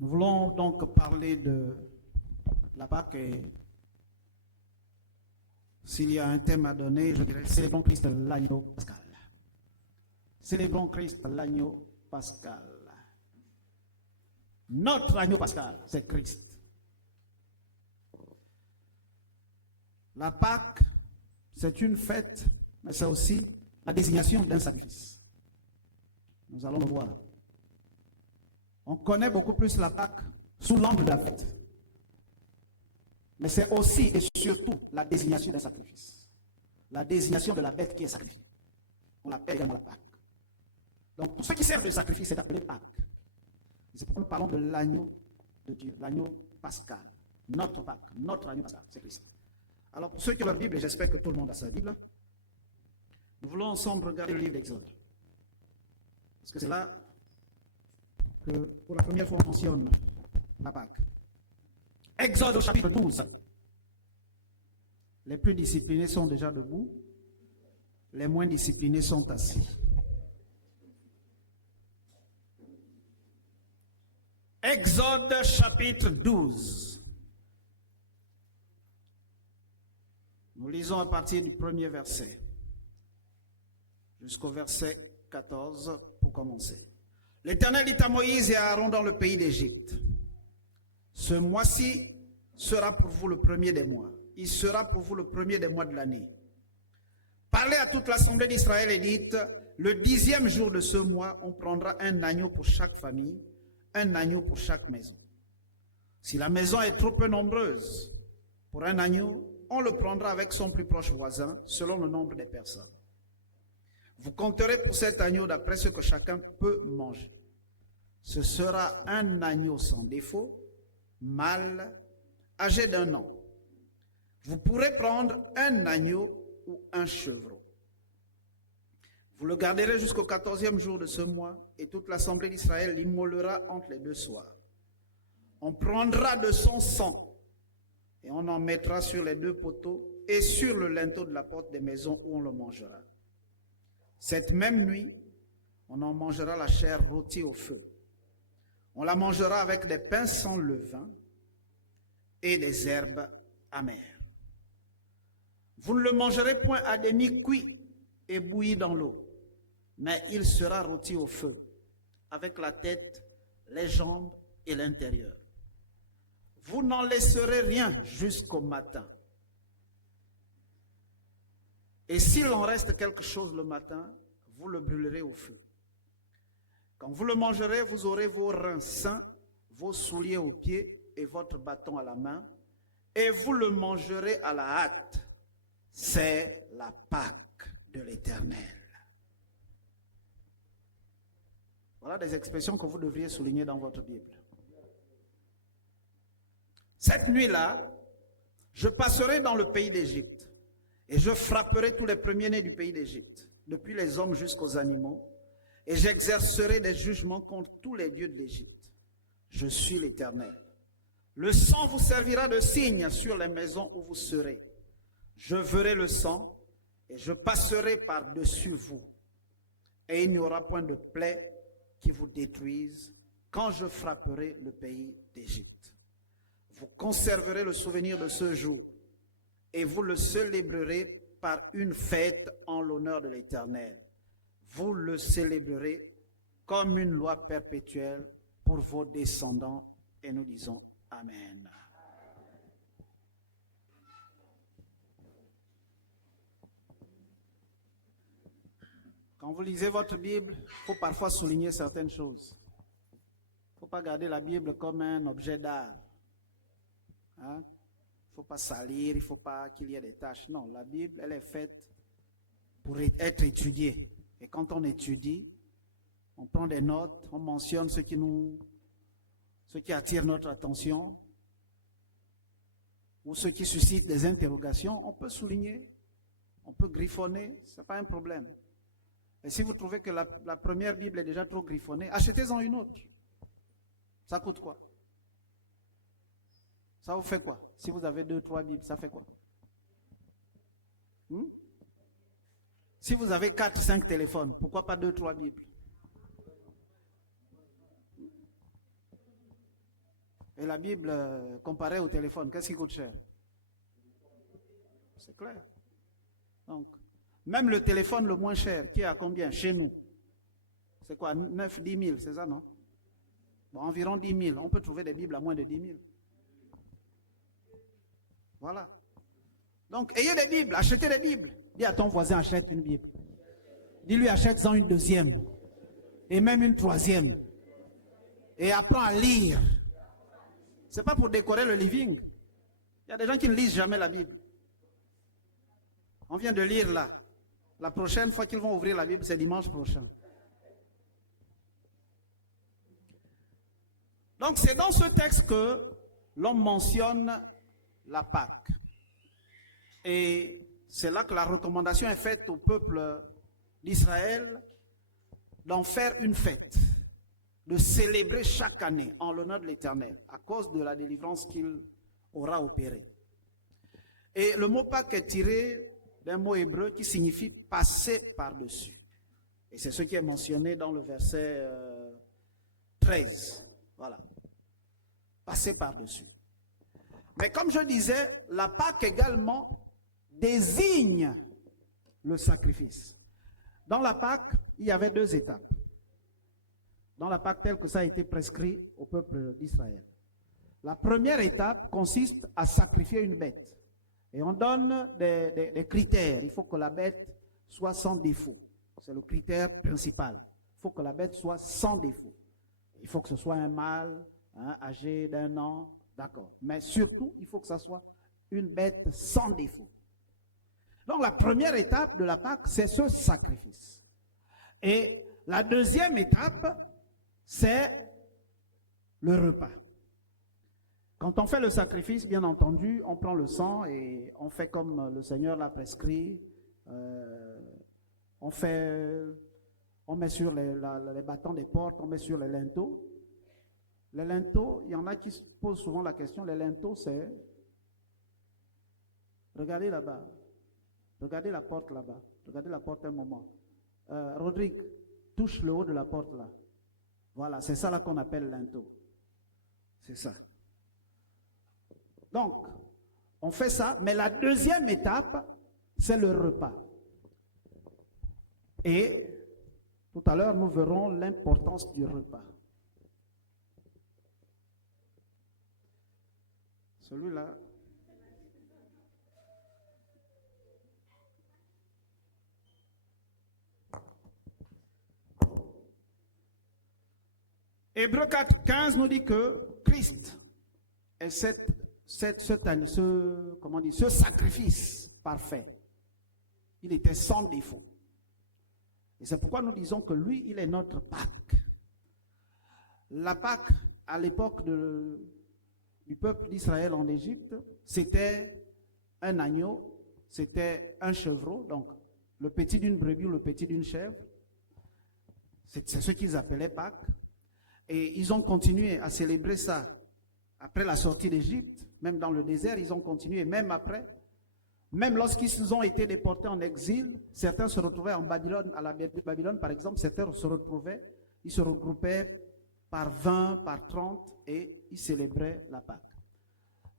Nous voulons donc parler de la Pâque et s'il y a un thème à donner, je dirais célébrons Christ l'agneau pascal. Célébrons Christ l'agneau pascal. Notre agneau pascal, c'est Christ. La Pâque, c'est une fête, mais c'est aussi la désignation d'un sacrifice. Nous allons le voir. On connaît beaucoup plus la Pâque sous l'angle de la fête. Mais c'est aussi et surtout la désignation d'un sacrifice. La désignation de la bête qui est sacrifiée. On l'appelle également la Pâque. Donc, tout ce qui sert de sacrifice est appelé Pâque. C'est pourquoi nous parlons de l'agneau de Dieu, l'agneau pascal. Notre Pâque, notre agneau pascal, c'est Christ. Alors, pour ceux qui ont leur Bible, et j'espère que tout le monde a sa Bible, nous voulons ensemble regarder le livre d'Exode. Parce que c'est là que, pour la première fois, on mentionne la Pâque. Exode au chapitre 12. Les plus disciplinés sont déjà debout. Les moins disciplinés sont assis. Exode chapitre 12. Nous lisons à partir du premier verset jusqu'au verset 14 pour commencer. L'Éternel dit à Moïse et à Aaron dans le pays d'Égypte: ce mois-ci sera pour vous le premier des mois. Il sera pour vous le premier des mois de l'année. Parlez à toute l'assemblée d'Israël et dites: le 10e jour de ce mois, on prendra un agneau pour chaque famille, un agneau pour chaque maison. Si la maison est trop peu nombreuse pour un agneau, on le prendra avec son plus proche voisin, selon le nombre des personnes. Vous compterez pour cet agneau d'après ce que chacun peut manger. Ce sera un agneau sans défaut, mâle, âgé d'1 an. Vous pourrez prendre un agneau ou un chevreau. Vous le garderez jusqu'au 14e jour de ce mois, et toute l'assemblée d'Israël l'immolera entre les 2 soirs. On prendra de son sang, et on en mettra sur les 2 poteaux et sur le linteau de la porte des maisons où on le mangera. Cette même nuit, on en mangera la chair rôtie au feu. On la mangera avec des pains sans levain et des herbes amères. Vous ne le mangerez point à demi cuit et bouilli dans l'eau, mais il sera rôti au feu, avec la tête, les jambes et l'intérieur. Vous n'en laisserez rien jusqu'au matin. Et s'il en reste quelque chose le matin, vous le brûlerez au feu. Quand vous le mangerez, vous aurez vos reins sains, vos souliers aux pieds et votre bâton à la main, et vous le mangerez à la hâte. C'est la Pâque de l'Éternel. Voilà des expressions que vous devriez souligner dans votre Bible. Cette nuit-là, je passerai dans le pays d'Égypte et je frapperai tous les premiers-nés du pays d'Égypte, depuis les hommes jusqu'aux animaux, et j'exercerai des jugements contre tous les dieux de l'Égypte. Je suis l'Éternel. Le sang vous servira de signe sur les maisons où vous serez. Je verrai le sang et je passerai par-dessus vous. Et il n'y aura point de plaie qui vous détruise quand je frapperai le pays d'Égypte. Vous conserverez le souvenir de ce jour et vous le célébrerez par une fête en l'honneur de l'Éternel. Vous le célébrerez comme une loi perpétuelle pour vos descendants. Et nous disons Amen. Quand vous lisez votre Bible, il faut parfois souligner certaines choses. Il ne faut pas garder la Bible comme un objet d'art. Il ne faut pas salir, il ne faut pas qu'il y ait des tâches. Non, la Bible, elle est faite pour être étudiée. Et quand on étudie, on prend des notes, on mentionne ce qui attire notre attention ou ce qui suscite des interrogations. On peut souligner, on peut griffonner, ce n'est pas un problème. Et si vous trouvez que la première Bible est déjà trop griffonnée, achetez-en une autre. Ça coûte quoi? Ça vous fait quoi? Si vous avez 2, 3 Bibles, ça fait quoi? Si vous avez 4, 5 téléphones, pourquoi pas 2, 3 Bibles? Et la Bible, comparée au téléphone, qu'est-ce qui coûte cher? C'est clair. Donc, même le téléphone le moins cher, qui est à combien chez nous? C'est quoi, 9, 10 000, c'est ça, non? Bon, environ 10 000. On peut trouver des Bibles à moins de 10 000. Voilà. Donc, ayez des Bibles, achetez des Bibles. Dis à ton voisin, achète une Bible. Dis-lui, achète-en une deuxième. Et même une troisième. Et apprends à lire. Ce n'est pas pour décorer le living. Il y a des gens qui ne lisent jamais la Bible. On vient de lire là. La prochaine fois qu'ils vont ouvrir la Bible, c'est dimanche prochain. Donc c'est dans ce texte que l'on mentionne la Pâque. Et c'est là que la recommandation est faite au peuple d'Israël d'en faire une fête, de célébrer chaque année en l'honneur de l'Éternel, à cause de la délivrance qu'il aura opérée. Et le mot Pâque est tiré d'un mot hébreu qui signifie passer par-dessus. Et c'est ce qui est mentionné dans le verset 13. Voilà. Passer par-dessus. Mais comme je disais, la Pâque également désigne le sacrifice. Dans la Pâque, il y avait 2 étapes. Dans la Pâque telle que ça a été prescrit au peuple d'Israël. La première étape consiste à sacrifier une bête. Et on donne des critères. Il faut que la bête soit sans défaut. C'est le critère principal. Il faut que la bête soit sans défaut. Il faut que ce soit un mâle, âgé d'1 an, d'accord. Mais surtout, il faut que ce soit une bête sans défaut. Donc la première étape de la Pâque, c'est ce sacrifice. Et la deuxième étape, c'est le repas. Quand on fait le sacrifice, bien entendu, on prend le sang et on fait comme le Seigneur l'a prescrit. On met sur les battants des portes, on met sur les linteaux. Les linteaux, il y en a qui se posent souvent la question, les linteaux c'est... Regardez là-bas. Regardez la porte là-bas. Regardez la porte un moment. Rodrigue, touche le haut de la porte là. Voilà, c'est ça là qu'on appelle linteau. C'est ça. Donc, on fait ça, mais la deuxième étape, c'est le repas. Et tout à l'heure, nous verrons l'importance du repas. Celui-là. Hébreux 4, 15 nous dit que Christ est ce sacrifice parfait. Il était sans défaut. Et c'est pourquoi nous disons que lui, il est notre Pâque. La Pâque, à l'époque du peuple d'Israël en Égypte, c'était un agneau, c'était un chevreau, donc le petit d'une brebis ou le petit d'une chèvre. C'est ce qu'ils appelaient Pâques. Et ils ont continué à célébrer ça après la sortie d'Égypte, même dans le désert, ils ont continué, même après. Même lorsqu'ils ont été déportés en exil, certains se retrouvaient en Babylone, à la Babylone par exemple, certains ils se regroupaient par 20, par 30 et ils célébraient la Pâque.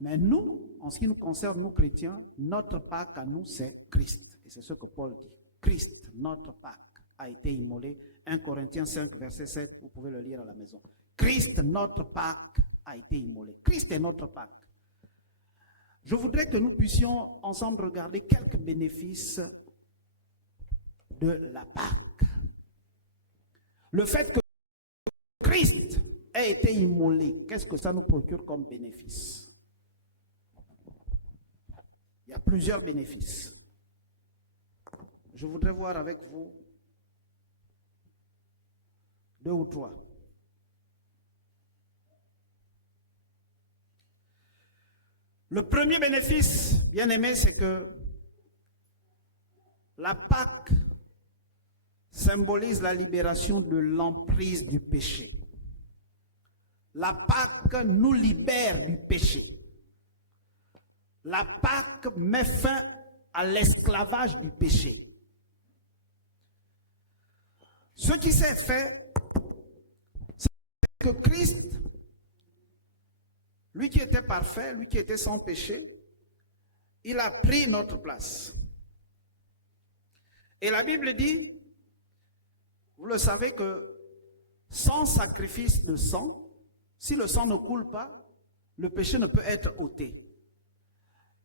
Mais nous, en ce qui nous concerne, nous chrétiens, notre Pâque à nous, c'est Christ. Et c'est ce que Paul dit. Christ, notre Pâque, a été immolé. 1 Corinthiens 5, verset 7, vous pouvez le lire à la maison. Christ, notre Pâque, a été immolé. Christ est notre Pâque. Je voudrais que nous puissions ensemble regarder quelques bénéfices de la Pâque. Le fait que Christ ait été immolé, qu'est-ce que ça nous procure comme bénéfice? Il y a plusieurs bénéfices. Je voudrais voir avec vous 2 ou 3. Le premier bénéfice, bien aimé, c'est que la Pâque symbolise la libération de l'emprise du péché. La Pâque nous libère du péché. La Pâque met fin à l'esclavage du péché. Ce qui s'est fait, c'est que Christ lui qui était parfait, lui qui était sans péché, il a pris notre place. Et la Bible dit, vous le savez que sans sacrifice de sang, si le sang ne coule pas, le péché ne peut être ôté.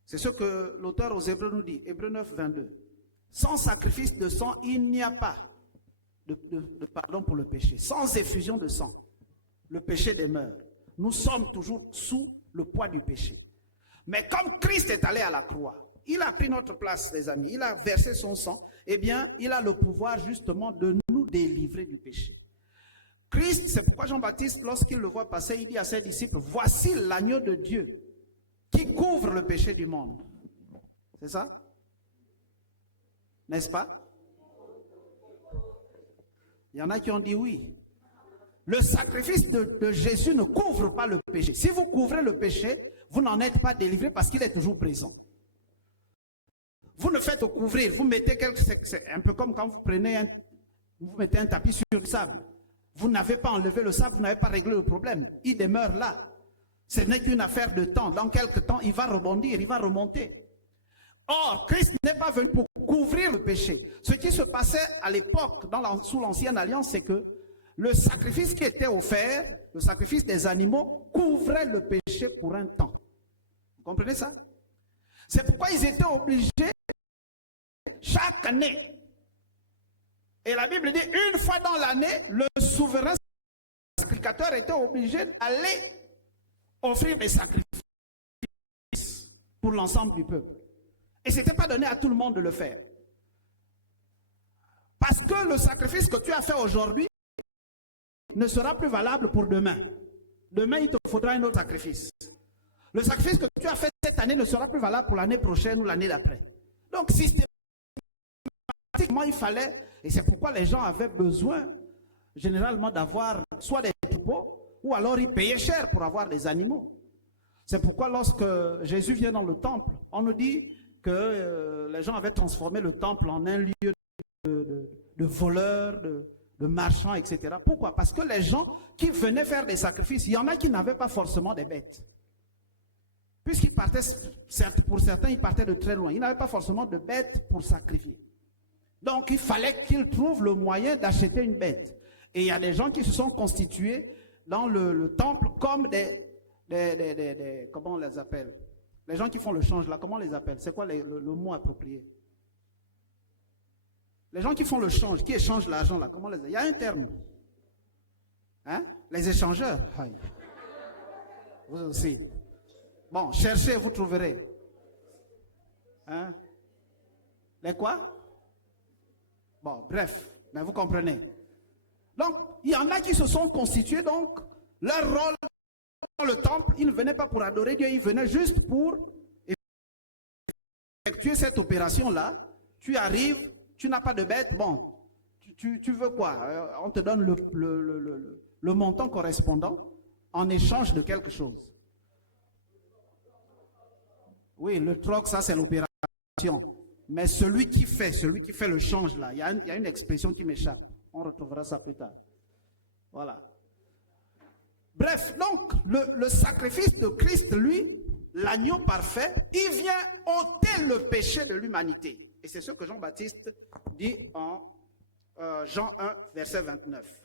C'est ce que l'auteur aux Hébreux nous dit, Hébreux 9, 22. Sans sacrifice de sang, il n'y a pas de pardon pour le péché. Sans effusion de sang, le péché demeure. Nous sommes toujours sous le poids du péché. Mais comme Christ est allé à la croix, il a pris notre place, les amis, il a versé son sang, eh bien, il a le pouvoir justement de nous délivrer du péché. Christ, c'est pourquoi Jean-Baptiste, lorsqu'il le voit passer, il dit à ses disciples, voici l'agneau de Dieu qui couvre le péché du monde. C'est ça? N'est-ce pas? Il y en a qui ont dit oui. Le sacrifice de Jésus ne couvre pas le péché. Si vous couvrez le péché, vous n'en êtes pas délivré parce qu'il est toujours présent. Vous ne faites que couvrir, vous mettez c'est un peu comme quand vous mettez un tapis sur le sable. Vous n'avez pas enlevé le sable, vous n'avez pas réglé le problème. Il demeure là. Ce n'est qu'une affaire de temps. Dans quelques temps, il va rebondir, il va remonter. Or, Christ n'est pas venu pour couvrir le péché. Ce qui se passait à l'époque, sous l'ancienne alliance, c'est que le sacrifice qui était offert, le sacrifice des animaux, couvrait le péché pour un temps. Vous comprenez ça? C'est pourquoi ils étaient obligés chaque année. Et la Bible dit, une fois dans l'année, le souverain sacrificateur était obligé d'aller offrir des sacrifices pour l'ensemble du peuple. Et ce n'était pas donné à tout le monde de le faire. Parce que le sacrifice que tu as fait aujourd'hui ne sera plus valable pour demain. Demain, il te faudra un autre sacrifice. Le sacrifice que tu as fait cette année ne sera plus valable pour l'année prochaine ou l'année d'après. Donc, systématiquement, il fallait, et c'est pourquoi les gens avaient besoin, généralement, d'avoir soit des troupeaux, ou alors ils payaient cher pour avoir des animaux. C'est pourquoi lorsque Jésus vient dans le temple, on nous dit que les gens avaient transformé le temple en un lieu de voleurs, de marchands, etc. Pourquoi? Parce que les gens qui venaient faire des sacrifices, il y en a qui n'avaient pas forcément des bêtes. Puisqu'ils partaient, pour certains, ils partaient de très loin. Ils n'avaient pas forcément de bêtes pour sacrifier. Donc, il fallait qu'ils trouvent le moyen d'acheter une bête. Et il y a des gens qui se sont constitués dans le temple comme comment on les appelle? Les gens qui font le change là, comment on les appelle? C'est quoi le mot approprié? Les gens qui font le change, qui échangent l'argent là, comment on les appelle? Il y a un terme. Hein? Les échangeurs. Aïe. Vous aussi. Bon, cherchez, vous trouverez. Hein? Les quoi? Bon, bref, mais vous comprenez. Donc, il y en a qui se sont constitués, donc, leur rôle dans le temple, ils ne venaient pas pour adorer Dieu, ils venaient juste pour effectuer cette opération-là. Tu arrives, tu n'as pas de bête, bon, tu veux quoi? On te donne le montant correspondant en échange de quelque chose. Oui, le troc, ça c'est l'opération. Mais celui qui fait le change là, il y a une expression qui m'échappe. On retrouvera ça plus tard. Voilà. Bref, donc, le sacrifice de Christ, lui, l'agneau parfait, il vient ôter le péché de l'humanité. Et c'est ce que Jean-Baptiste dit en Jean 1, verset 29.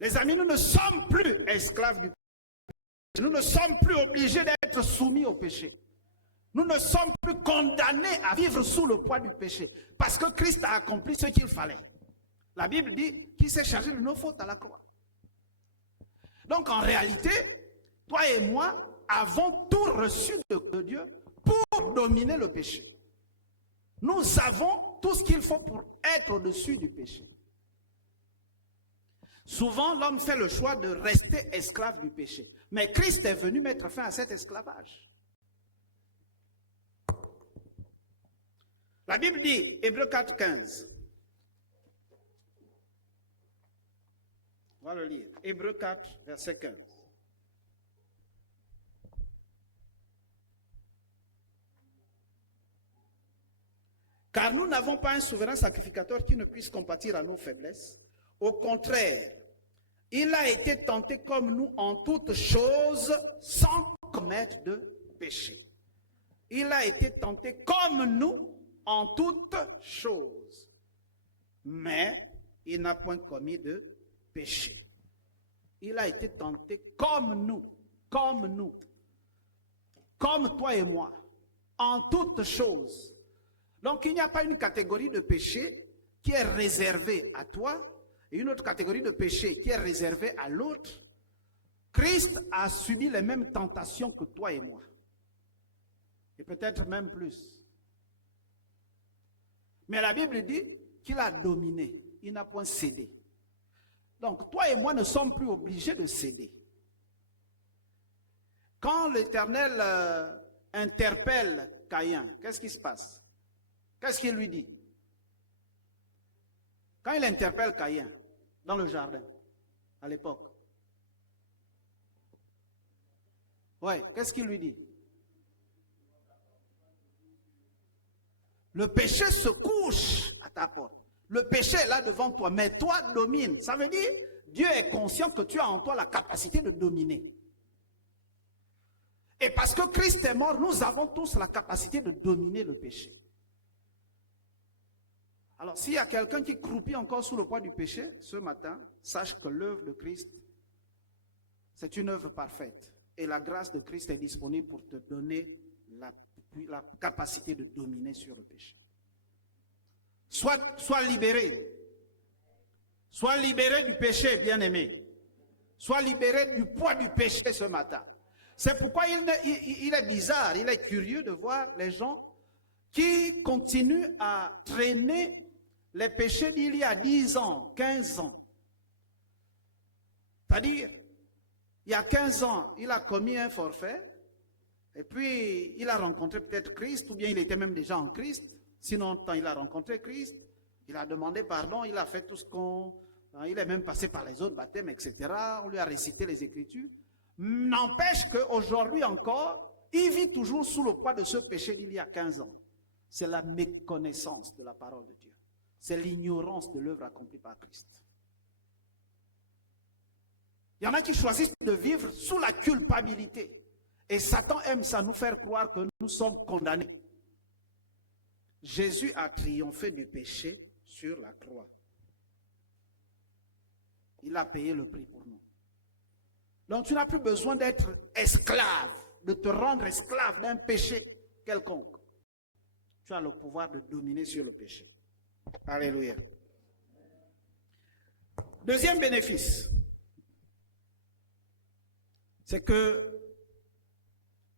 Les amis, nous ne sommes plus esclaves du péché. Nous ne sommes plus obligés d'être soumis au péché. Nous ne sommes plus condamnés à vivre sous le poids du péché. Parce que Christ a accompli ce qu'il fallait. La Bible dit qu'il s'est chargé de nos fautes à la croix. Donc en réalité, toi et moi avons tout reçu de Dieu pour dominer le péché. Nous avons tout ce qu'il faut pour être au-dessus du péché. Souvent, l'homme fait le choix de rester esclave du péché. Mais Christ est venu mettre fin à cet esclavage. La Bible dit, Hébreux 4, 15. On va le lire. Hébreux 4, verset 15. Car nous n'avons pas un souverain sacrificateur qui ne puisse compatir à nos faiblesses. Au contraire, il a été tenté comme nous en toutes choses, sans commettre de péché. Il a été tenté comme nous en toutes choses, mais il n'a point commis de péché. Il a été tenté comme nous, comme toi et moi, en toutes choses. Donc il n'y a pas une catégorie de péché qui est réservée à toi et une autre catégorie de péché qui est réservée à l'autre. Christ a subi les mêmes tentations que toi et moi. Et peut-être même plus. Mais la Bible dit qu'il a dominé. Il n'a point cédé. Donc toi et moi ne sommes plus obligés de céder. Quand l'Éternel interpelle Caïn, qu'est-ce qui se passe? Qu'est-ce qu'il lui dit? Quand il interpelle Caïn dans le jardin, à l'époque. Ouais, qu'est-ce qu'il lui dit? Le péché se couche à ta porte. Le péché est là devant toi, mais toi domine. Ça veut dire, Dieu est conscient que tu as en toi la capacité de dominer. Et parce que Christ est mort, nous avons tous la capacité de dominer le péché. Alors, s'il y a quelqu'un qui croupit encore sous le poids du péché, ce matin, sache que l'œuvre de Christ, c'est une œuvre parfaite. Et la grâce de Christ est disponible pour te donner la capacité de dominer sur le péché. Sois libéré. Sois libéré du péché, bien-aimé. Sois libéré du poids du péché ce matin. C'est pourquoi il est bizarre, il est curieux de voir les gens qui continuent à traîner les péchés d'il y a 10 ans, 15 ans. C'est-à-dire, il y a 15 ans, il a commis un forfait, et puis il a rencontré peut-être Christ, ou bien il était même déjà en Christ. Sinon, quand il a rencontré Christ, il a demandé pardon, il a fait tout ce qu'on... Il est même passé par les autres baptêmes, etc. On lui a récité les Écritures. N'empêche qu'aujourd'hui encore, il vit toujours sous le poids de ce péché d'il y a 15 ans. C'est la méconnaissance de la parole de Dieu. C'est l'ignorance de l'œuvre accomplie par Christ. Il y en a qui choisissent de vivre sous la culpabilité. Et Satan aime ça, nous faire croire que nous sommes condamnés. Jésus a triomphé du péché sur la croix. Il a payé le prix pour nous. Donc tu n'as plus besoin d'être esclave, de te rendre esclave d'un péché quelconque. Tu as le pouvoir de dominer sur le péché. Alléluia. Deuxième bénéfice, c'est que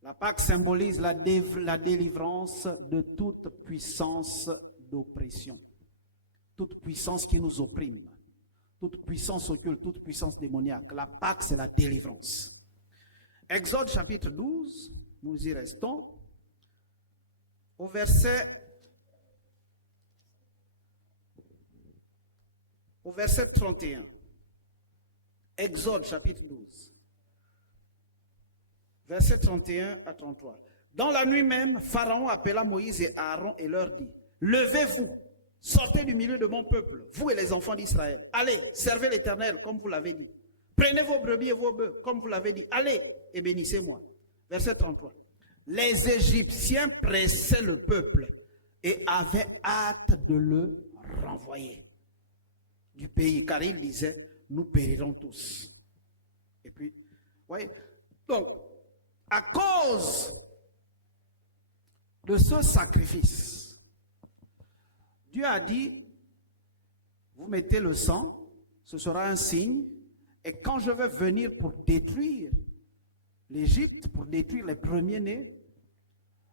la Pâque symbolise la délivrance de toute puissance d'oppression. Toute puissance qui nous opprime. Toute puissance occulte, toute puissance démoniaque. La Pâque, c'est la délivrance. Exode chapitre 12, nous y restons. Au verset 31. Exode chapitre 12. Verset 31 à 33. Dans la nuit même, Pharaon appela Moïse et Aaron et leur dit, levez-vous, sortez du milieu de mon peuple, vous et les enfants d'Israël. Allez, servez l'Éternel comme vous l'avez dit. Prenez vos brebis et vos bœufs comme vous l'avez dit. Allez et bénissez-moi. Verset 33. Les Égyptiens pressaient le peuple et avaient hâte de le renvoyer du pays, car ils disaient, nous périrons tous. Et puis, voyez, donc, à cause de ce sacrifice, Dieu a dit, vous mettez le sang, ce sera un signe, et quand je vais venir pour détruire l'Égypte, pour détruire les premiers-nés,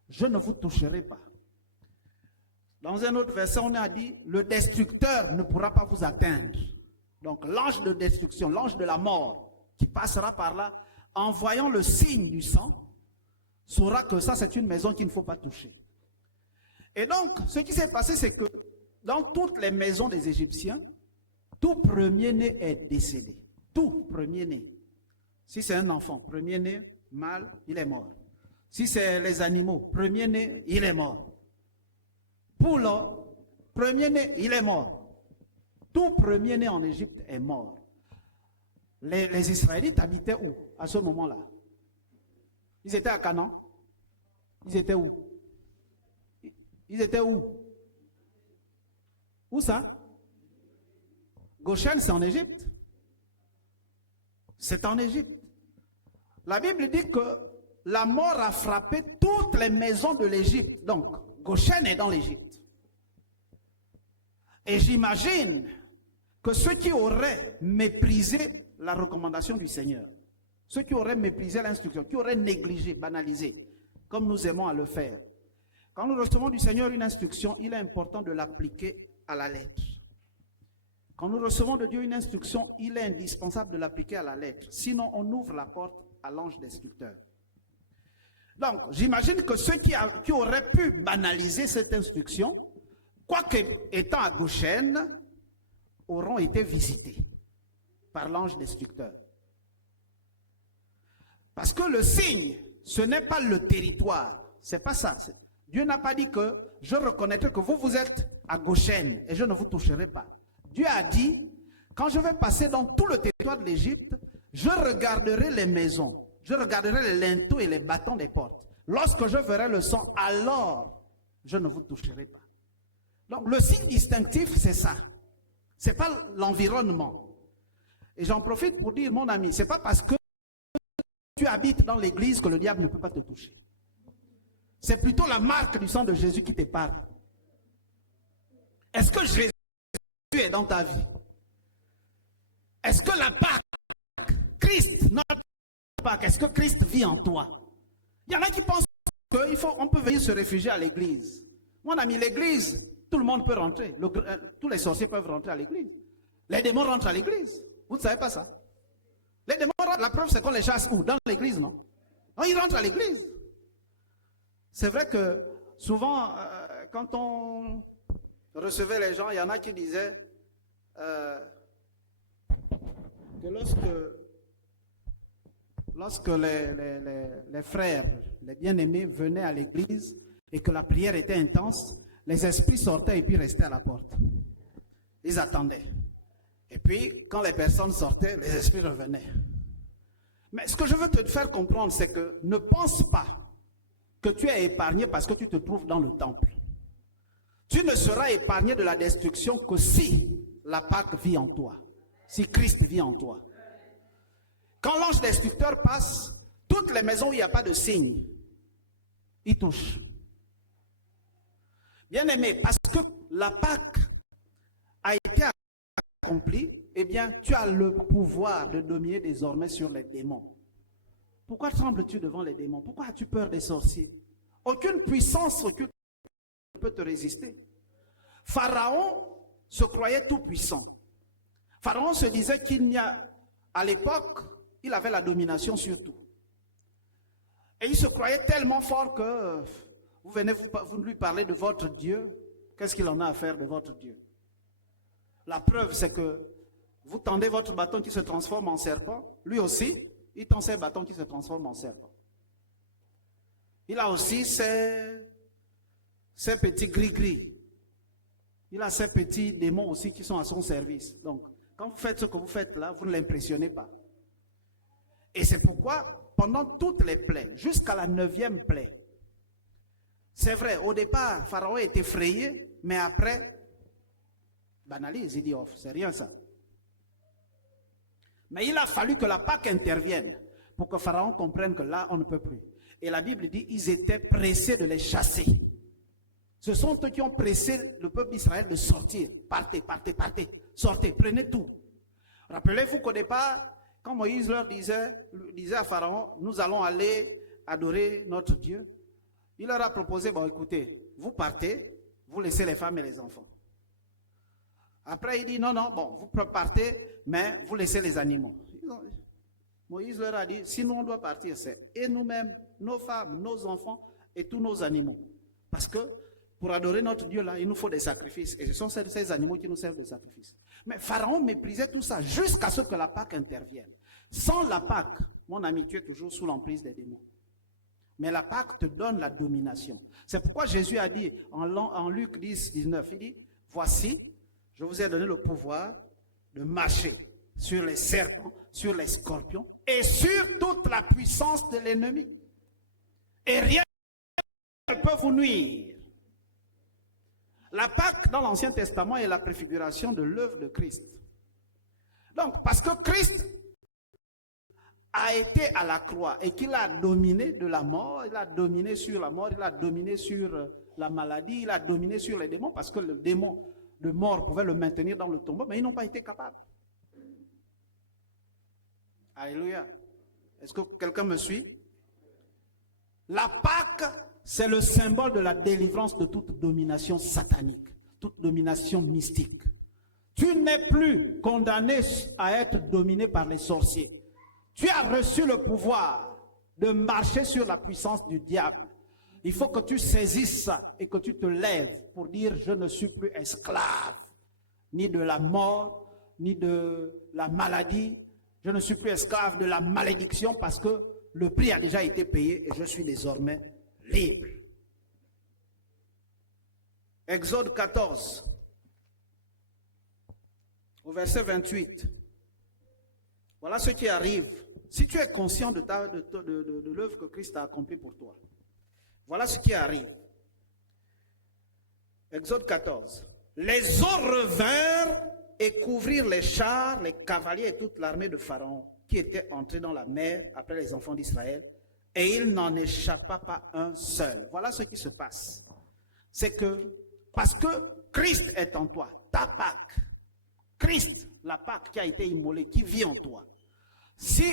je ne vous toucherai pas. Dans un autre verset, on a dit, le destructeur ne pourra pas vous atteindre. Donc l'ange de destruction, l'ange de la mort, qui passera par là, en voyant le signe du sang, saura que ça c'est une maison qu'il ne faut pas toucher. Et donc, ce qui s'est passé, c'est que dans toutes les maisons des Égyptiens, tout premier-né est décédé. Tout premier-né. Si c'est un enfant, premier-né, mâle, il est mort. Si c'est les animaux, premier-né, il est mort. Poule, premier-né, il est mort. Tout premier-né en Égypte est mort. Les Israélites habitaient où à ce moment-là? Ils étaient à Canaan. Ils étaient où? Ils étaient où? Où ça? Goshen, c'est en Égypte. C'est en Égypte. La Bible dit que la mort a frappé toutes les maisons de l'Égypte. Donc, Goshen est dans l'Égypte. Et j'imagine que ceux qui auraient méprisé la recommandation du Seigneur, ceux qui auraient méprisé l'instruction, qui auraient négligé, banalisé, comme nous aimons à le faire, quand nous recevons du Seigneur une instruction, il est important de l'appliquer à la lettre. Quand nous recevons de Dieu une instruction, il est indispensable de l'appliquer à la lettre. Sinon, on ouvre la porte à l'ange destructeur. Donc, j'imagine que ceux qui auraient pu banaliser cette instruction, quoique étant à Goshen, auront été visités par l'ange destructeur. Parce que le signe, ce n'est pas le territoire. C'est pas ça. Dieu n'a pas dit que je reconnaîtrai que vous êtes à Goshen et je ne vous toucherai pas. Dieu a dit, quand je vais passer dans tout le territoire de l'Égypte, je regarderai les maisons, je regarderai les linteaux et les bâtons des portes. Lorsque je verrai le sang, alors je ne vous toucherai pas. Donc le signe distinctif, c'est ça. Ce n'est pas l'environnement. Et j'en profite pour dire, mon ami, ce n'est pas parce que tu habites dans l'église que le diable ne peut pas te toucher. C'est plutôt la marque du sang de Jésus qui te parle. Est-ce que Jésus est dans ta vie? Est-ce que la Pâque, Christ, notre Pâque, est-ce que Christ vit en toi? Il y en a qui pensent qu'on peut venir se réfugier à l'église. Mon ami, l'église, tout le monde peut rentrer. Tous les sorciers peuvent rentrer à l'église. Les démons rentrent à l'église. Vous ne savez pas ça? Les démons rentrent, la preuve c'est qu'on les chasse où? Dans l'église, non? Non, ils rentrent à l'église. C'est vrai que souvent, quand on recevait les gens, il y en a qui disaient que lorsque les frères, les bien-aimés venaient à l'église et que la prière était intense, les esprits sortaient et puis restaient à la porte. Ils attendaient. Et puis, quand les personnes sortaient, les esprits revenaient. Mais ce que je veux te faire comprendre, c'est que ne pense pas que tu es épargné parce que tu te trouves dans le temple. Tu ne seras épargné de la destruction que si la Pâque vit en toi, si Christ vit en toi. Quand l'ange destructeur passe, toutes les maisons où il n'y a pas de signe, il touche. Bien aimé, parce que la Pâque a été accomplie, eh bien, tu as le pouvoir de dominer désormais sur les démons. Pourquoi trembles-tu devant les démons? Pourquoi as-tu peur des sorciers? Aucune puissance occulte ne peut te résister. Pharaon se croyait tout puissant. Pharaon se disait qu'il n'y a, à l'époque, il avait la domination sur tout. Et il se croyait tellement fort que vous venez vous lui parler de votre Dieu. Qu'est-ce qu'il en a à faire de votre Dieu? La preuve, c'est que vous tendez votre bâton qui se transforme en serpent. Lui aussi, il tend ses bâtons qui se transforment en serpent. Il a aussi ses petits gris-gris. Il a ses petits démons aussi qui sont à son service. Donc, quand vous faites ce que vous faites là, vous ne l'impressionnez pas. Et c'est pourquoi, pendant toutes les plaies, jusqu'à la 9e plaie, c'est vrai, au départ, Pharaon est effrayé, mais après, banalise, il dit, oh, c'est rien ça. Mais il a fallu que la Pâque intervienne pour que Pharaon comprenne que là, on ne peut plus. Et la Bible dit, ils étaient pressés de les chasser. Ce sont eux qui ont pressé le peuple d'Israël de sortir. Partez, partez, partez, sortez, prenez tout. Rappelez-vous qu'au départ, quand Moïse leur disait à Pharaon, nous allons aller adorer notre Dieu, il leur a proposé, bon écoutez, vous partez, vous laissez les femmes et les enfants. Après, il dit, non, non, bon, vous partez, mais vous laissez les animaux. Moïse leur a dit, si nous on doit partir, c'est et nous-mêmes, nos femmes, nos enfants et tous nos animaux. Parce que pour adorer notre Dieu là, il nous faut des sacrifices. Et ce sont ces animaux qui nous servent de sacrifices. Mais Pharaon méprisait tout ça jusqu'à ce que la Pâque intervienne. Sans la Pâque, mon ami, tu es toujours sous l'emprise des démons. Mais la Pâque te donne la domination. C'est pourquoi Jésus a dit en Luc 10, 19, il dit, voici, je vous ai donné le pouvoir de marcher sur les serpents, sur les scorpions et sur toute la puissance de l'ennemi. Et rien ne peut vous nuire. La Pâque dans l'Ancien Testament est la préfiguration de l'œuvre de Christ. Donc, parce que Christ a été à la croix et qu'il a dominé de la mort, il a dominé sur la mort, il a dominé sur la maladie, il a dominé sur les démons, parce que le démon de mort pouvait le maintenir dans le tombeau, mais ils n'ont pas été capables. Alléluia. Est-ce que quelqu'un me suit? La Pâque, c'est le symbole de la délivrance de toute domination satanique, toute domination mystique. Tu n'es plus condamné à être dominé par les sorciers. Tu as reçu le pouvoir de marcher sur la puissance du diable. Il faut que tu saisisses ça et que tu te lèves pour dire: je ne suis plus esclave, ni de la mort, ni de la maladie. Je ne suis plus esclave de la malédiction parce que le prix a déjà été payé et je suis désormais libre. Exode 14, au verset 28. Voilà ce qui arrive. Si tu es conscient de l'œuvre que Christ a accomplie pour toi, voilà ce qui arrive. Exode 14. Les eaux revinrent et couvrirent les chars, les cavaliers et toute l'armée de Pharaon qui était entrée dans la mer après les enfants d'Israël, et il n'en échappa pas un seul. Voilà ce qui se passe. C'est que, parce que Christ est en toi, ta Pâque, Christ, la Pâque qui a été immolée, qui vit en toi. Si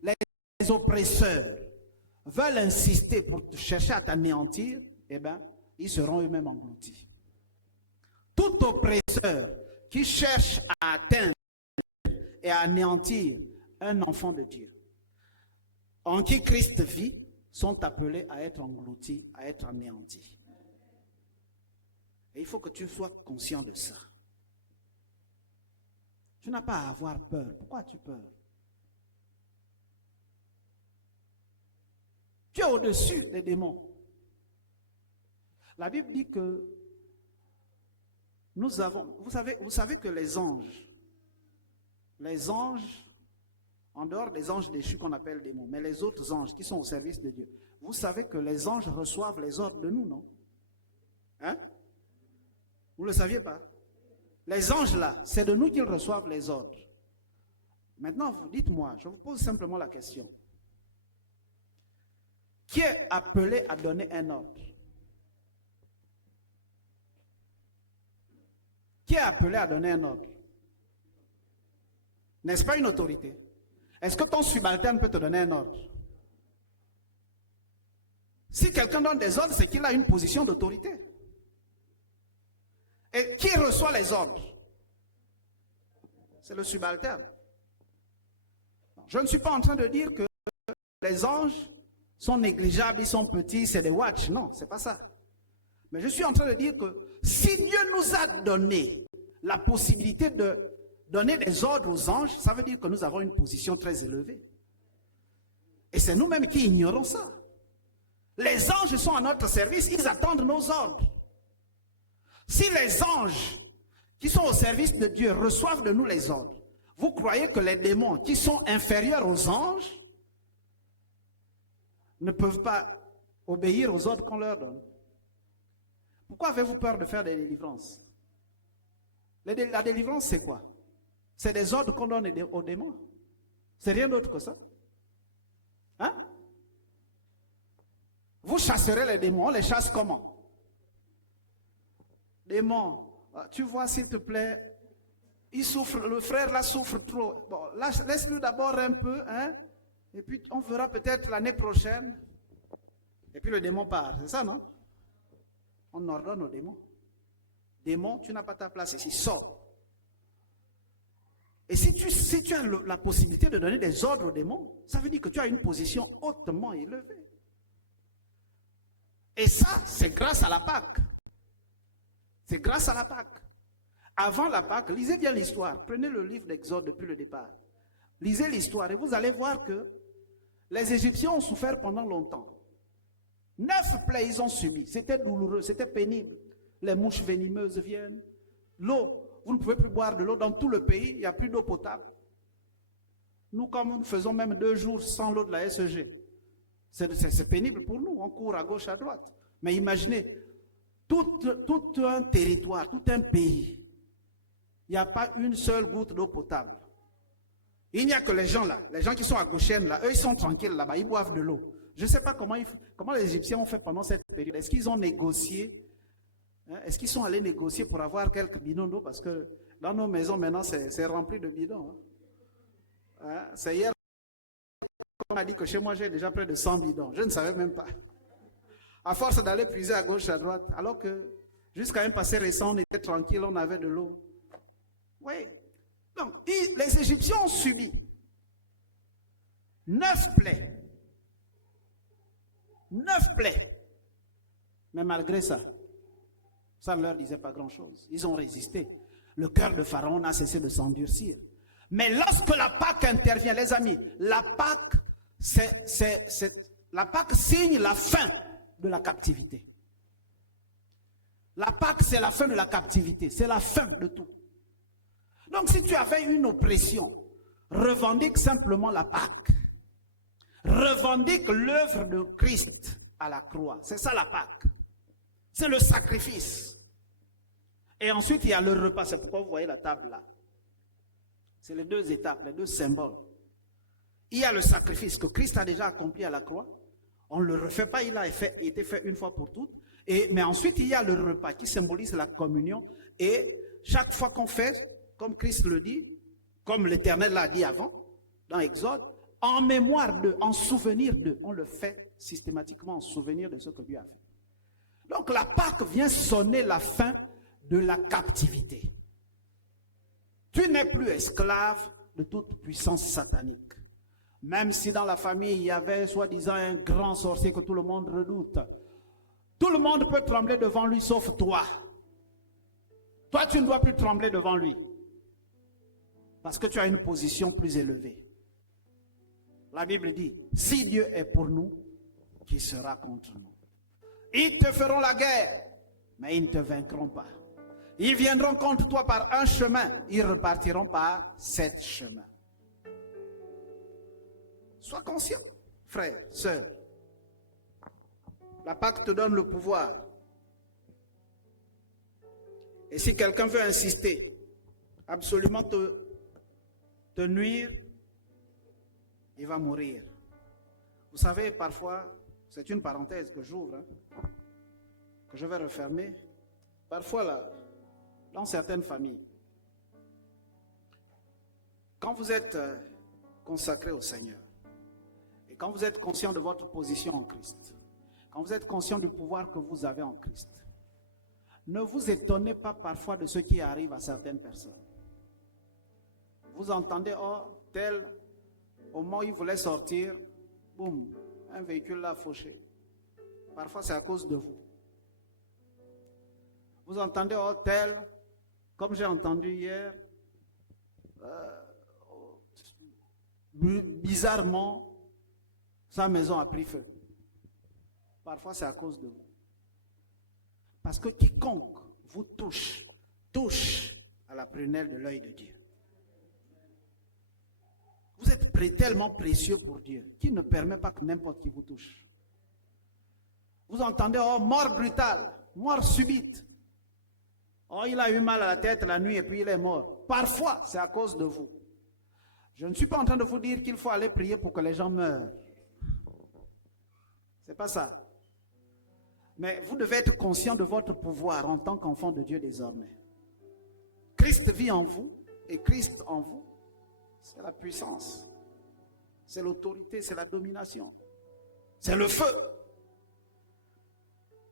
les oppresseurs veulent insister pour chercher à t'anéantir, eh bien, ils seront eux-mêmes engloutis. Tout oppresseur qui cherche à atteindre et à anéantir un enfant de Dieu, en qui Christ vit, sont appelés à être engloutis, à être anéantis. Et il faut que tu sois conscient de ça. Tu n'as pas à avoir peur. Pourquoi as-tu peur? Tu es au-dessus des démons. La Bible dit que nous avons, vous savez que les anges, en dehors des anges déchus qu'on appelle démons, mais les autres anges qui sont au service de Dieu, vous savez que les anges reçoivent les ordres de nous, non? Hein? Vous ne le saviez pas? Les anges là, c'est de nous qu'ils reçoivent les ordres. Maintenant, dites-moi, je vous pose simplement la question. Qui est appelé à donner un ordre? Qui est appelé à donner un ordre? N'est-ce pas une autorité? Est-ce que ton subalterne peut te donner un ordre? Si quelqu'un donne des ordres, c'est qu'il a une position d'autorité. Et qui reçoit les ordres? C'est le subalterne. Je ne suis pas en train de dire que les anges sont négligeables, ils sont petits, c'est des watch. Non, c'est pas ça. Mais je suis en train de dire que si Dieu nous a donné la possibilité de donner des ordres aux anges, ça veut dire que nous avons une position très élevée. Et c'est nous-mêmes qui ignorons ça. Les anges sont à notre service, ils attendent nos ordres. Si les anges qui sont au service de Dieu reçoivent de nous les ordres, vous croyez que les démons qui sont inférieurs aux anges ne peuvent pas obéir aux ordres qu'on leur donne? Pourquoi avez-vous peur de faire des délivrances? La délivrance, c'est quoi? C'est des ordres qu'on donne aux démons. C'est rien d'autre que ça. Hein? Vous chasserez les démons, on les chasse comment? Démon, tu vois, s'il te plaît, il souffre, le frère là souffre trop. Bon, laisse-le d'abord un peu, hein? Et puis on verra peut-être l'année prochaine. Et puis le démon part, c'est ça, non? On ordonne aux démons. Démon, tu n'as pas ta place ici, sors. Et si tu as la possibilité de donner des ordres aux démons, ça veut dire que tu as une position hautement élevée. Et ça, c'est grâce à la Pâque. C'est grâce à la Pâque. Avant la Pâque, lisez bien l'histoire. Prenez le livre d'Exode depuis le départ. Lisez l'histoire et vous allez voir que les Égyptiens ont souffert pendant longtemps. 9 plaies ils ont subi. C'était douloureux, c'était pénible. Les mouches venimeuses viennent. L'eau, vous ne pouvez plus boire de l'eau. Dans tout le pays, il n'y a plus d'eau potable. Nous, comme nous faisons même 2 jours sans l'eau de la SEG, C'est pénible pour nous, on court à gauche, à droite. Mais imaginez, tout un territoire, tout un pays, il n'y a pas une seule goutte d'eau potable. Il n'y a que les gens là, les gens qui sont à Goshen là, eux ils sont tranquilles là-bas, ils boivent de l'eau. Je ne sais pas comment les Égyptiens ont fait pendant cette période. Est-ce qu'ils ont négocié? Est-ce qu'ils sont allés négocier pour avoir quelques bidons d'eau? Parce que dans nos maisons maintenant c'est rempli de bidons. C'est hier qu'on m'a dit que chez moi j'ai déjà près de 100 bidons. Je ne savais même pas. À force d'aller puiser à gauche, à droite, alors que jusqu'à un passé récent, on était tranquille, on avait de l'eau. Oui. Donc, les Égyptiens ont subi 9 plaies. 9 plaies. Mais malgré ça, ça ne leur disait pas grand-chose. Ils ont résisté. Le cœur de Pharaon n'a cessé de s'endurcir. Mais lorsque la Pâque intervient, les amis, la Pâque signe la fin de la captivité. La Pâque, c'est la fin de la captivité. C'est la fin de tout. Donc, si tu avais une oppression, revendique simplement la Pâque. Revendique l'œuvre de Christ à la croix. C'est ça la Pâque. C'est le sacrifice. Et ensuite, il y a le repas. C'est pourquoi vous voyez la table là. C'est les deux étapes, les deux symboles. Il y a le sacrifice que Christ a déjà accompli à la croix. On ne le refait pas, il a été fait une fois pour toutes. Mais ensuite, il y a le repas qui symbolise la communion. Et chaque fois qu'on fait, comme Christ le dit, comme l'Éternel l'a dit avant, dans Exode, en mémoire d'eux, en souvenir d'eux, on le fait systématiquement en souvenir de ce que Dieu a fait. Donc la Pâque vient sonner la fin de la captivité. Tu n'es plus esclave de toute puissance satanique. Même si dans la famille, il y avait soi-disant un grand sorcier que tout le monde redoute. Tout le monde peut trembler devant lui sauf toi. Toi, tu ne dois plus trembler devant lui. Parce que tu as une position plus élevée. La Bible dit, si Dieu est pour nous, qui sera contre nous? Ils te feront la guerre, mais ils ne te vaincront pas. Ils viendront contre toi par un chemin, ils repartiront par 7 chemins. Sois conscient, frère, sœur. La Pâque te donne le pouvoir. Et si quelqu'un veut insister, absolument te nuire, il va mourir. Vous savez, parfois, c'est une parenthèse que j'ouvre, que je vais refermer. Parfois, là, dans certaines familles, quand vous êtes consacré au Seigneur, et quand vous êtes conscient de votre position en Christ, quand vous êtes conscient du pouvoir que vous avez en Christ, ne vous étonnez pas parfois de ce qui arrive à certaines personnes. Vous entendez, oh, tel, au moment où il voulait sortir, boum, un véhicule l'a fauché. Parfois, c'est à cause de vous. Vous entendez, oh, tel, comme j'ai entendu hier, bizarrement, sa maison a pris feu. Parfois, c'est à cause de vous. Parce que quiconque vous touche à la prunelle de l'œil de Dieu. Vous êtes tellement précieux pour Dieu qu'il ne permet pas que n'importe qui vous touche. Vous entendez, oh, mort brutale, mort subite. Oh, il a eu mal à la tête la nuit et puis il est mort. Parfois, c'est à cause de vous. Je ne suis pas en train de vous dire qu'il faut aller prier pour que les gens meurent. C'est pas ça. Mais vous devez être conscient de votre pouvoir en tant qu'enfant de Dieu désormais. Christ vit en vous et Christ en vous, c'est la puissance, c'est l'autorité, c'est la domination, c'est le feu.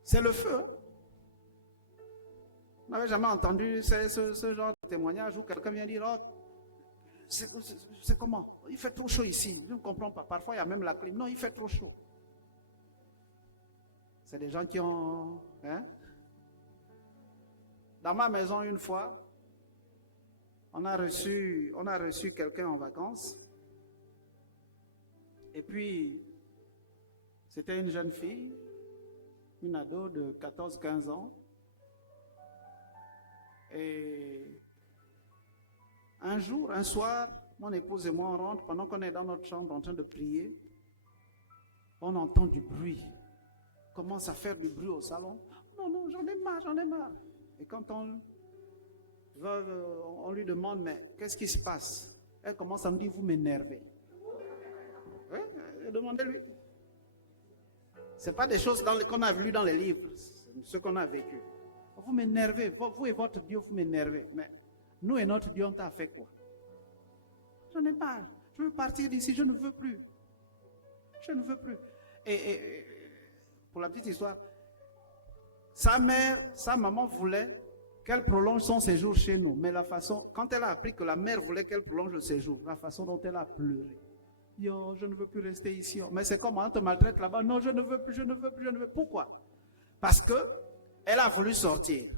C'est le feu. Vous n'avez jamais entendu ce genre de témoignage où quelqu'un vient dire, oh, c'est comment? Il fait trop chaud ici. Je ne comprends pas. Parfois, il y a même la clim. Non, il fait trop chaud. C'est des gens qui ont... Dans ma maison, une fois, on a reçu quelqu'un en vacances. Et puis, c'était une jeune fille, une ado de 14-15 ans. Et un jour, un soir, mon épouse et moi, on rentre pendant qu'on est dans notre chambre en train de prier. On entend du bruit. Commence à faire du bruit au salon. Non, non, j'en ai marre, j'en ai marre. Et quand on lui demande, mais qu'est-ce qui se passe? Elle commence à me dire, vous m'énervez. Oui, demandez-lui. Ce n'est pas des choses qu'on a lues dans les livres, c'est ce qu'on a vécu. Vous m'énervez, vous et votre Dieu, vous m'énervez. Mais nous et notre Dieu, on t'a fait quoi? J'en ai marre. Je veux partir d'ici, je ne veux plus. Je ne veux plus. Et pour la petite histoire, sa maman voulait qu'elle prolonge son séjour chez nous. Mais la façon, quand elle a appris que la mère voulait qu'elle prolonge le séjour, la façon dont elle a pleuré. Yo, je ne veux plus rester ici. Mais c'est comme on te maltraite là-bas. Non, je ne veux plus, je ne veux plus, je ne veux plus. Pourquoi? Parce que elle a voulu sortir.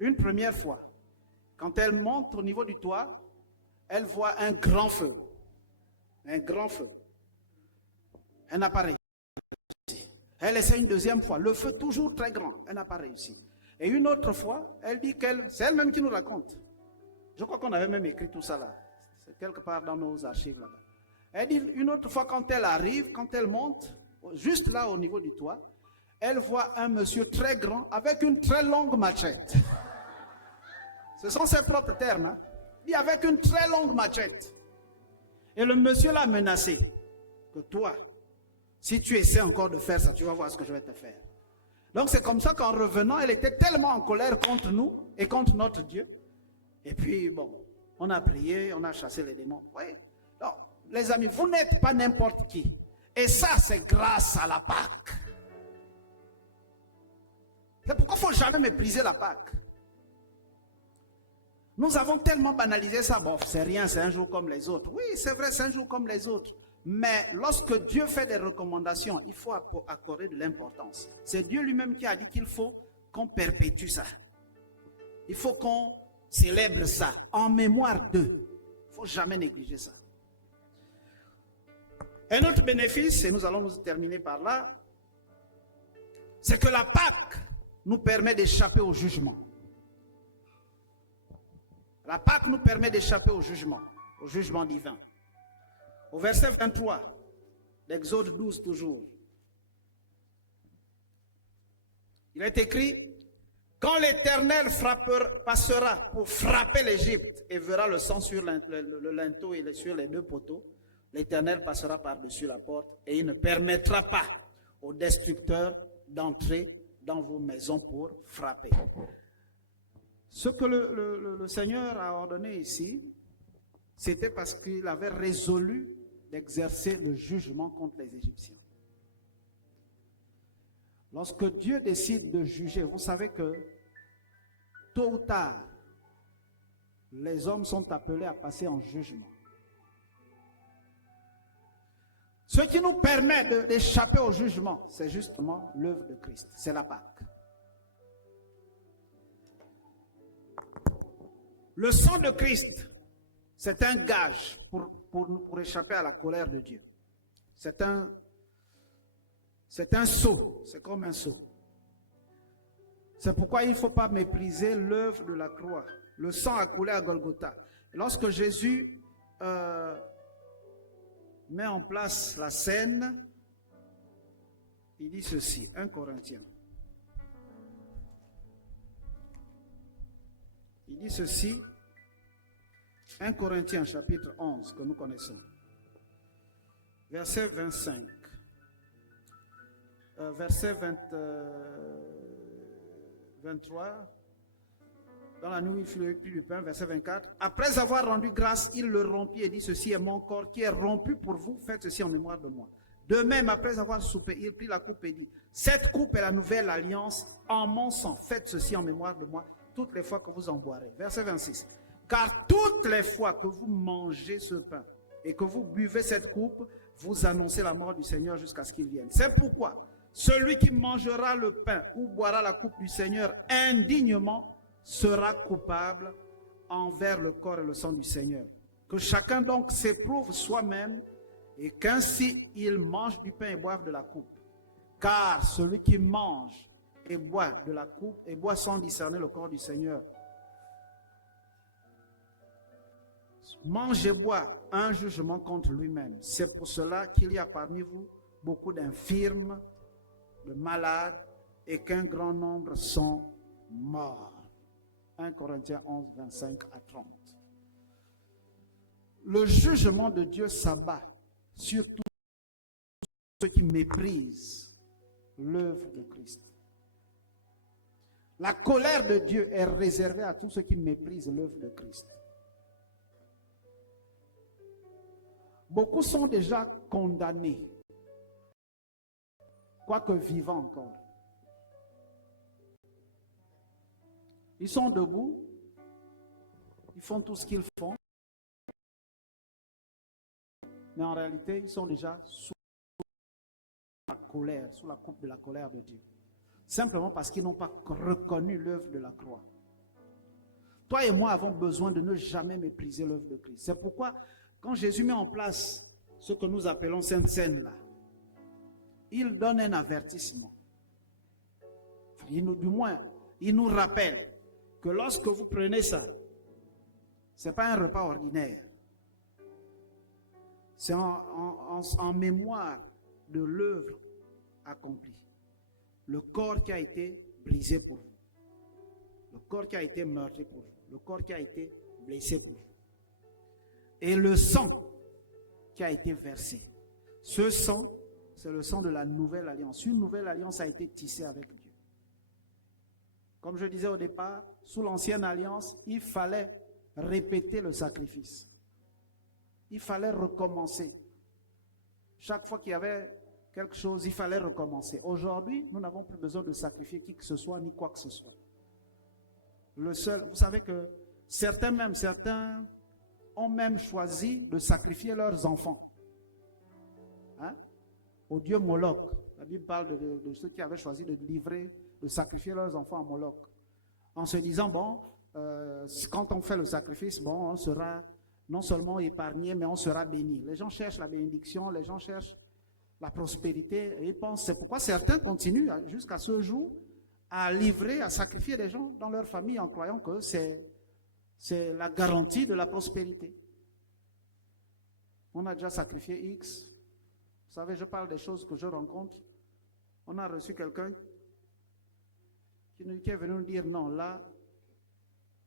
Une première fois, quand elle monte au niveau du toit, elle voit un grand feu. Un grand feu. Elle n'a pas réussi. Elle essaie une deuxième fois. Le feu toujours très grand. Elle n'a pas réussi. Et une autre fois, elle dit c'est elle-même qui nous raconte. Je crois qu'on avait même écrit tout ça là. C'est quelque part dans nos archives là-bas. Elle dit une autre fois quand elle arrive, quand elle monte, juste là au niveau du toit, elle voit un monsieur très grand avec une très longue machette. Ce sont ses propres termes. Hein. Il dit avec une très longue machette. Et le monsieur l'a menacé. Que toi, si tu essaies encore de faire ça, tu vas voir ce que je vais te faire. Donc c'est comme ça qu'en revenant, elle était tellement en colère contre nous et contre notre Dieu. Et puis bon, on a prié, on a chassé les démons. Oui. Donc, les amis, vous n'êtes pas n'importe qui. Et ça, c'est grâce à la Pâque. C'est pourquoi il ne faut jamais mépriser la Pâque. Nous avons tellement banalisé ça. Bon, c'est rien, c'est un jour comme les autres. Oui, c'est vrai, c'est un jour comme les autres. Mais lorsque Dieu fait des recommandations, il faut accorder de l'importance. C'est Dieu lui-même qui a dit qu'il faut qu'on perpétue ça. Il faut qu'on célèbre ça en mémoire d'eux. Il ne faut jamais négliger ça. Un autre bénéfice, et nous allons nous terminer par là, c'est que la Pâque nous permet d'échapper au jugement. La Pâque nous permet d'échapper au jugement divin. Au verset 23, d'Exode 12 toujours, il est écrit, quand l'Éternel passera pour frapper l'Égypte et verra le sang sur le linteau et sur les deux poteaux, l'Éternel passera par-dessus la porte et il ne permettra pas aux destructeurs d'entrer dans vos maisons pour frapper. Ce que le Seigneur a ordonné ici, c'était parce qu'il avait résolu d'exercer le jugement contre les Égyptiens. Lorsque Dieu décide de juger, vous savez que tôt ou tard, les hommes sont appelés à passer en jugement. Ce qui nous permet d'échapper au jugement, c'est justement l'œuvre de Christ, c'est la Pâque. Le sang de Christ, c'est un gage pour échapper à la colère de Dieu. C'est un sceau, c'est comme un sceau. C'est pourquoi il ne faut pas mépriser l'œuvre de la croix. Le sang a coulé à Golgotha. Lorsque Jésus met en place la scène, il dit ceci, 1 Corinthiens. Il dit ceci, 1 Corinthiens chapitre 11 que nous connaissons, verset 25, verset 23, dans la nuit il fit le du pain, verset 24, après avoir rendu grâce, il le rompit et dit, ceci est mon corps qui est rompu pour vous, faites ceci en mémoire de moi. De même, après avoir soupé, il prit la coupe et dit, cette coupe est la nouvelle alliance en mon sang, faites ceci en mémoire de moi, toutes les fois que vous en boirez. Verset 26. Car toutes les fois que vous mangez ce pain et que vous buvez cette coupe, vous annoncez la mort du Seigneur jusqu'à ce qu'il vienne. C'est pourquoi celui qui mangera le pain ou boira la coupe du Seigneur indignement sera coupable envers le corps et le sang du Seigneur. Que chacun donc s'éprouve soi-même et qu'ainsi il mange du pain et boive de la coupe. Car celui qui mange et boit de la coupe et boit sans discerner le corps du Seigneur mange et boit un jugement contre lui-même. C'est pour cela qu'il y a parmi vous beaucoup d'infirmes, de malades, et qu'un grand nombre sont morts. 1 Corinthiens 11, 25 à 30. Le jugement de Dieu s'abat sur tous ceux qui méprisent l'œuvre de Christ. La colère de Dieu est réservée à tous ceux qui méprisent l'œuvre de Christ. Beaucoup sont déjà condamnés, quoique vivants encore. Ils sont debout, ils font tout ce qu'ils font, mais en réalité, ils sont déjà sous la colère, sous la coupe de la colère de Dieu. Simplement parce qu'ils n'ont pas reconnu l'œuvre de la croix. Toi et moi avons besoin de ne jamais mépriser l'œuvre de Christ. C'est pourquoi, quand Jésus met en place ce que nous appelons Sainte Seine là, il donne un avertissement. Du moins, il nous rappelle que lorsque vous prenez ça, ce n'est pas un repas ordinaire. C'est en mémoire de l'œuvre accomplie. Le corps qui a été brisé pour vous. Le corps qui a été meurtri pour vous. Le corps qui a été blessé pour vous. Et le sang qui a été versé. Ce sang, c'est le sang de la nouvelle alliance. Une nouvelle alliance a été tissée avec Dieu. Comme je disais au départ, sous l'ancienne alliance, il fallait répéter le sacrifice. Il fallait recommencer. Chaque fois qu'il y avait quelque chose, il fallait recommencer. Aujourd'hui, nous n'avons plus besoin de sacrifier qui que ce soit, ni quoi que ce soit. Le seul, vous savez que certains ont même choisi de sacrifier leurs enfants. Hein? Au dieu Moloch. La Bible parle de ceux qui avaient choisi de sacrifier leurs enfants à Moloch. En se disant, bon, quand on fait le sacrifice, bon, on sera non seulement épargné, mais on sera béni. Les gens cherchent la bénédiction, les gens cherchent la prospérité, et ils pensent, c'est pourquoi certains continuent jusqu'à ce jour à livrer, à sacrifier des gens dans leur famille en croyant que c'est la garantie de la prospérité. On a déjà sacrifié X. Vous savez, je parle des choses que je rencontre. On a reçu quelqu'un qui est venu nous dire, non, là,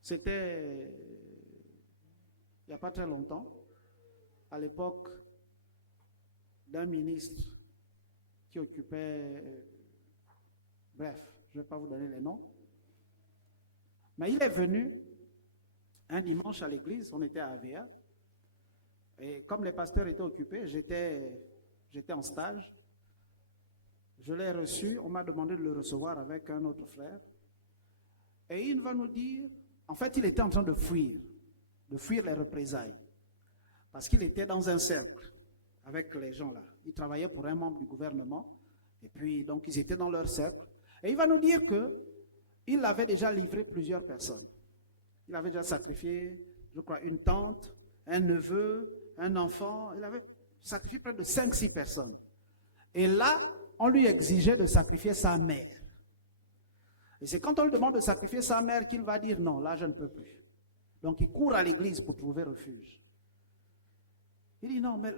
c'était il n'y a pas très longtemps, à l'époque d'un ministre qui occupait, bref, je ne vais pas vous donner les noms, mais il est venu un dimanche à l'église, on était à AVA, et comme les pasteurs étaient occupés, j'étais en stage, je l'ai reçu, on m'a demandé de le recevoir avec un autre frère, et il va nous dire, en fait il était en train de fuir les représailles, parce qu'il était dans un cercle avec les gens là. Il travaillait pour un membre du gouvernement, et puis donc ils étaient dans leur cercle. Et il va nous dire qu'il avait déjà livré plusieurs personnes. Il avait déjà sacrifié, je crois, une tante, un neveu, un enfant. Il avait sacrifié près de 5-6 personnes. Et là, on lui exigeait de sacrifier sa mère. Et c'est quand on lui demande de sacrifier sa mère qu'il va dire non, là je ne peux plus. Donc il court à l'église pour trouver refuge. Il dit non, mais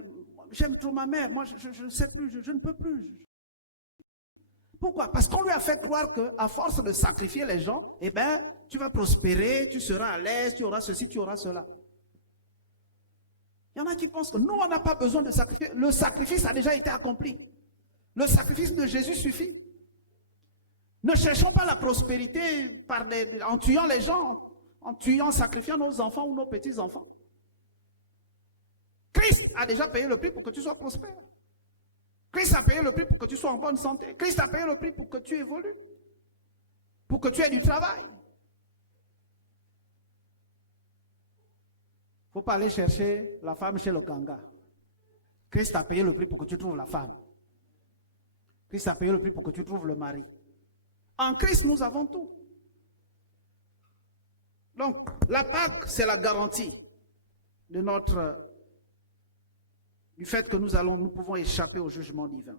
j'aime trop ma mère, moi je ne sais plus, je ne peux plus. Pourquoi? Parce qu'on lui a fait croire qu'à force de sacrifier les gens, eh bien, tu vas prospérer, tu seras à l'aise, tu auras ceci, tu auras cela. Il y en a qui pensent que nous, on n'a pas besoin de sacrifier. Le sacrifice a déjà été accompli. Le sacrifice de Jésus suffit. Ne cherchons pas la prospérité en tuant les gens, en sacrifiant nos enfants ou nos petits-enfants. Christ a déjà payé le prix pour que tu sois prospère. Christ a payé le prix pour que tu sois en bonne santé. Christ a payé le prix pour que tu évolues. Pour que tu aies du travail. Il ne faut pas aller chercher la femme chez le Kanga. Christ a payé le prix pour que tu trouves la femme. Christ a payé le prix pour que tu trouves le mari. En Christ, nous avons tout. Donc, la Pâque, c'est la garantie de du fait que nous pouvons échapper au jugement divin.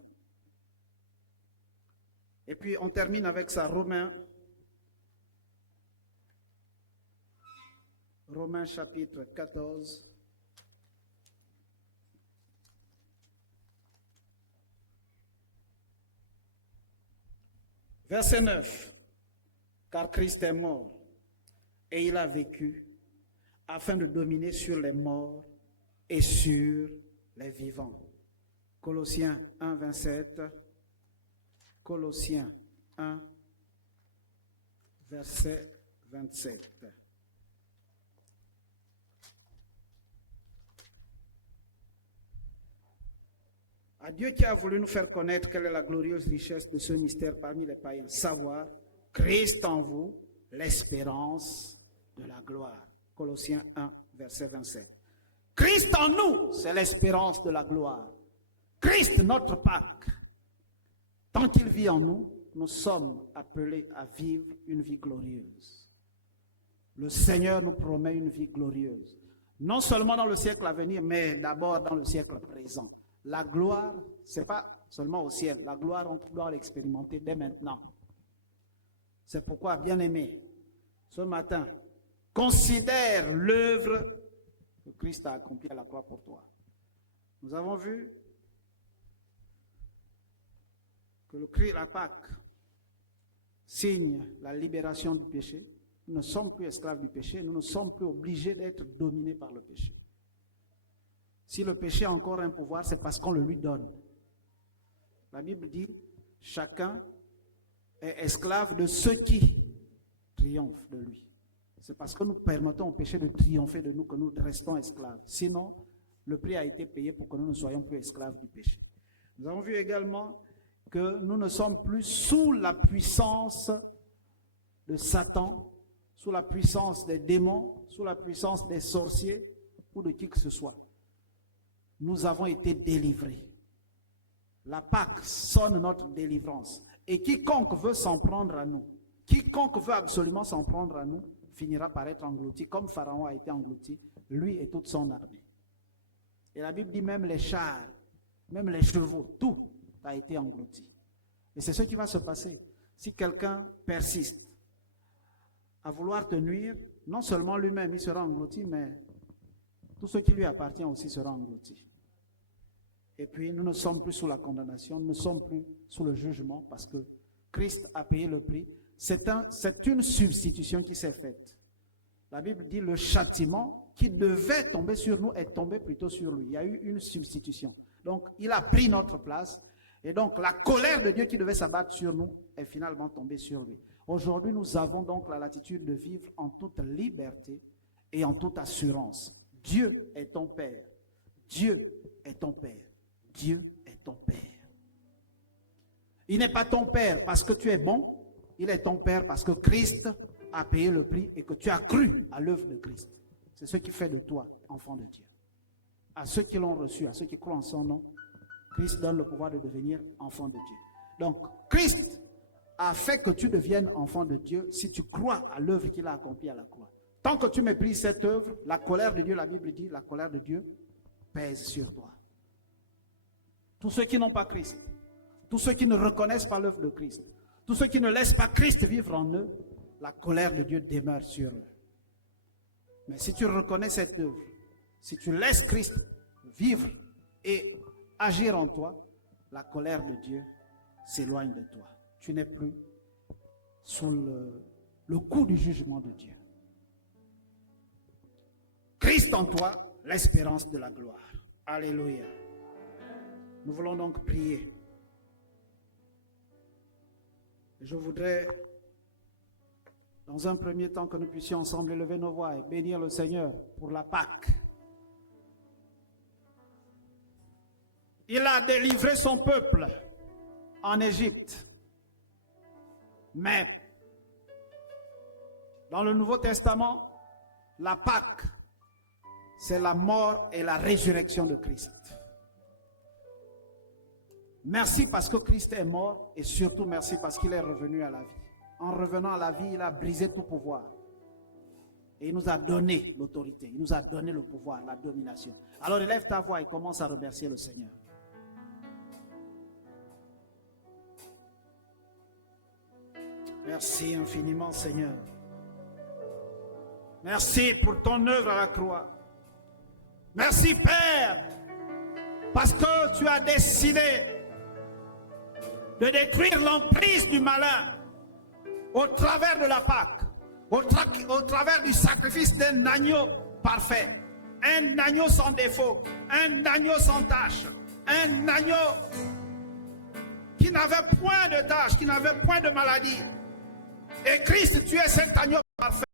Et puis, on termine avec ça, Romains chapitre 14. Verset 9. Car Christ est mort et il a vécu afin de dominer sur les morts et sur les vivants. Colossiens 1, 27. Colossiens 1, verset 27. À Dieu qui a voulu nous faire connaître quelle est la glorieuse richesse de ce mystère parmi les païens, savoir Christ en vous, l'espérance de la gloire. Colossiens 1, verset 27. Christ en nous, c'est l'espérance de la gloire. Christ, notre Pâque. Tant qu'il vit en nous, nous sommes appelés à vivre une vie glorieuse. Le Seigneur nous promet une vie glorieuse. Non seulement dans le siècle à venir, mais d'abord dans le siècle présent. La gloire, ce n'est pas seulement au ciel. La gloire, on doit l'expérimenter dès maintenant. C'est pourquoi, bien-aimé, ce matin, considère l'œuvre que Christ a accomplie à la croix pour toi. Nous avons vu que le Christ, la Pâque, signe la libération du péché. Nous ne sommes plus esclaves du péché, nous ne sommes plus obligés d'être dominés par le péché. Si le péché a encore un pouvoir, c'est parce qu'on le lui donne. La Bible dit, chacun est esclave de ceux qui triomphent de lui. C'est parce que nous permettons au péché de triompher de nous que nous restons esclaves. Sinon, le prix a été payé pour que nous ne soyons plus esclaves du péché. Nous avons vu également que nous ne sommes plus sous la puissance de Satan, sous la puissance des démons, sous la puissance des sorciers ou de qui que ce soit. Nous avons été délivrés. La Pâque sonne notre délivrance. Et quiconque veut s'en prendre à nous, quiconque veut absolument s'en prendre à nous, finira par être englouti, comme Pharaon a été englouti, lui et toute son armée. Et la Bible dit même les chars, même les chevaux, tout a été englouti. Et c'est ce qui va se passer. Si quelqu'un persiste à vouloir te nuire, non seulement lui-même il sera englouti, mais tout ce qui lui appartient aussi sera englouti. Et puis nous ne sommes plus sous la condamnation, nous ne sommes plus sous le jugement parce que Christ a payé le prix. C'est une substitution qui s'est faite. La Bible dit le châtiment qui devait tomber sur nous est tombé plutôt sur lui. Il y a eu une substitution. Donc il a pris notre place et donc la colère de Dieu qui devait s'abattre sur nous est finalement tombée sur lui. Aujourd'hui nous avons donc la latitude de vivre en toute liberté et en toute assurance. Dieu est ton Père. Dieu est ton Père. Dieu est ton Père. Il n'est pas ton Père parce que tu es bon. Il est ton Père parce que Christ a payé le prix et que tu as cru à l'œuvre de Christ. C'est ce qui fait de toi enfant de Dieu. À ceux qui l'ont reçu, à ceux qui croient en son nom, Christ donne le pouvoir de devenir enfant de Dieu. Donc, Christ a fait que tu deviennes enfant de Dieu si tu crois à l'œuvre qu'il a accomplie à la croix. Tant que tu méprises cette œuvre, la colère de Dieu, la Bible dit, la colère de Dieu pèse sur toi. Tous ceux qui n'ont pas Christ, tous ceux qui ne reconnaissent pas l'œuvre de Christ, tous ceux qui ne laissent pas Christ vivre en eux, la colère de Dieu demeure sur eux. Mais si tu reconnais cette œuvre, si tu laisses Christ vivre et agir en toi, la colère de Dieu s'éloigne de toi. Tu n'es plus sous le coup du jugement de Dieu. Christ en toi, l'espérance de la gloire. Alléluia. Nous voulons donc prier. Je voudrais, dans un premier temps, que nous puissions ensemble élever nos voix et bénir le Seigneur pour la Pâque. Il a délivré son peuple en Égypte. Mais, dans le Nouveau Testament, la Pâque, c'est la mort et la résurrection de Christ. Merci parce que Christ est mort et surtout merci parce qu'il est revenu à la vie. En revenant à la vie, il a brisé tout pouvoir. Et il nous a donné l'autorité, il nous a donné le pouvoir, la domination. Alors élève ta voix et commence à remercier le Seigneur. Merci infiniment, Seigneur. Merci pour ton œuvre à la croix. Merci, Père, parce que tu as décidé de détruire l'emprise du malin au travers de la Pâque, au travers du sacrifice d'un agneau parfait, un agneau sans défaut, un agneau sans tache, un agneau qui n'avait point de tâche, qui n'avait point de maladie. Et Christ, tu es cet agneau